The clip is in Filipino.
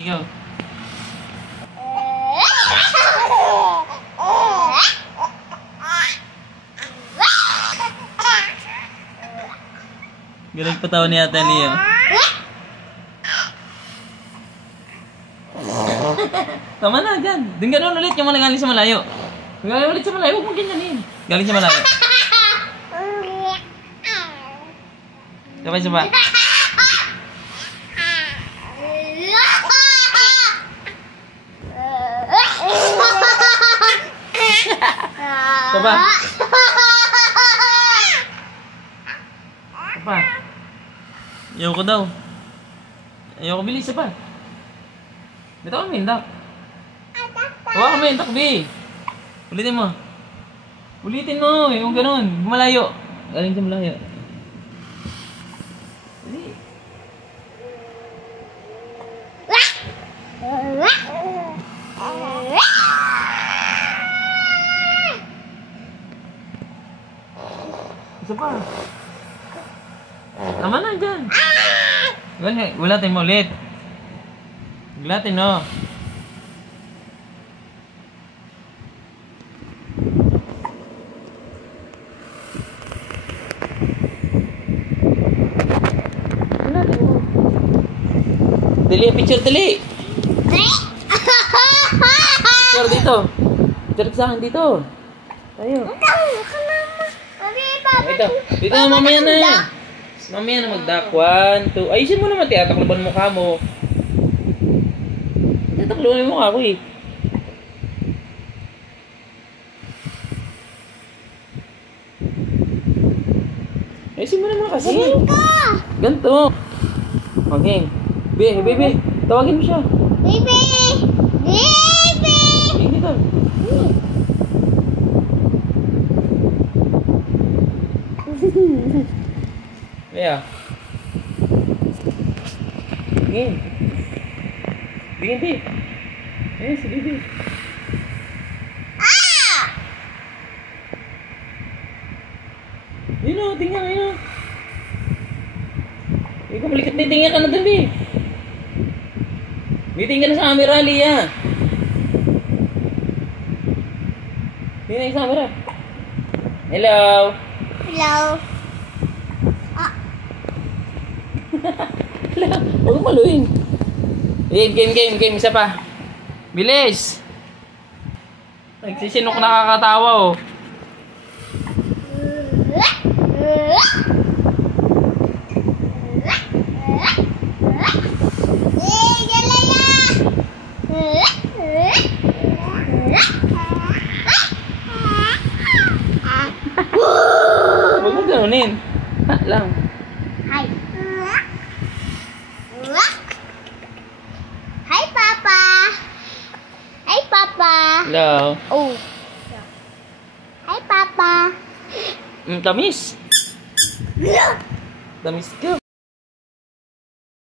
Ikaw. Galing patawa ni Ate Leo. Tama na, dyan. Din gano'n ulit yung mga galing sa malayo. Galing ulit sa malayo, huwag mong ganyanin. Galing sa malayo. Sabay-sabay. Sabay. Apa? Ayoko daw. Ayoko, bilis pa. Dito kami hindak. Hawa kami hindak, B. Ulitin mo. Ulitin mo, yung ganun. Malayo. Galing sa malayo. Dali. Isa pa. Tama na dyan. Gulatin mo ulit. Gulatin no. Gulatin mo. Dali, picture dali. Picture dito. Picture sa akin dito. Tayo. Ito. Dito na, mamaya na. Mamaya na mag-duck. 1, 2. Ayusin mo naman, tiyatakloban mukha mo. Tiyatakloban yung mukha ko eh. Ayusin mo naman kasi. Ganto. Okay. Baby. Tawagin mo siya. Baby. Dito. Yeah. Tingin. Tingin, B. Eh, si Bibi. Yun o, tingnan, yun o. Ikaw, malikat na tingnan ka na dun, B. Tingin ka na sa camera, Lia. Tingnan sa camera. Hello. Huwag mo maluin. Game. Isa pa. Bilis. Nagsisinok nakakatawa oh. Huwag mo ganunin. Lang. Hi. Hi, Papa. Hi, Papa. Hello. Oh. Hi, Papa. Tamis. Tamis ka.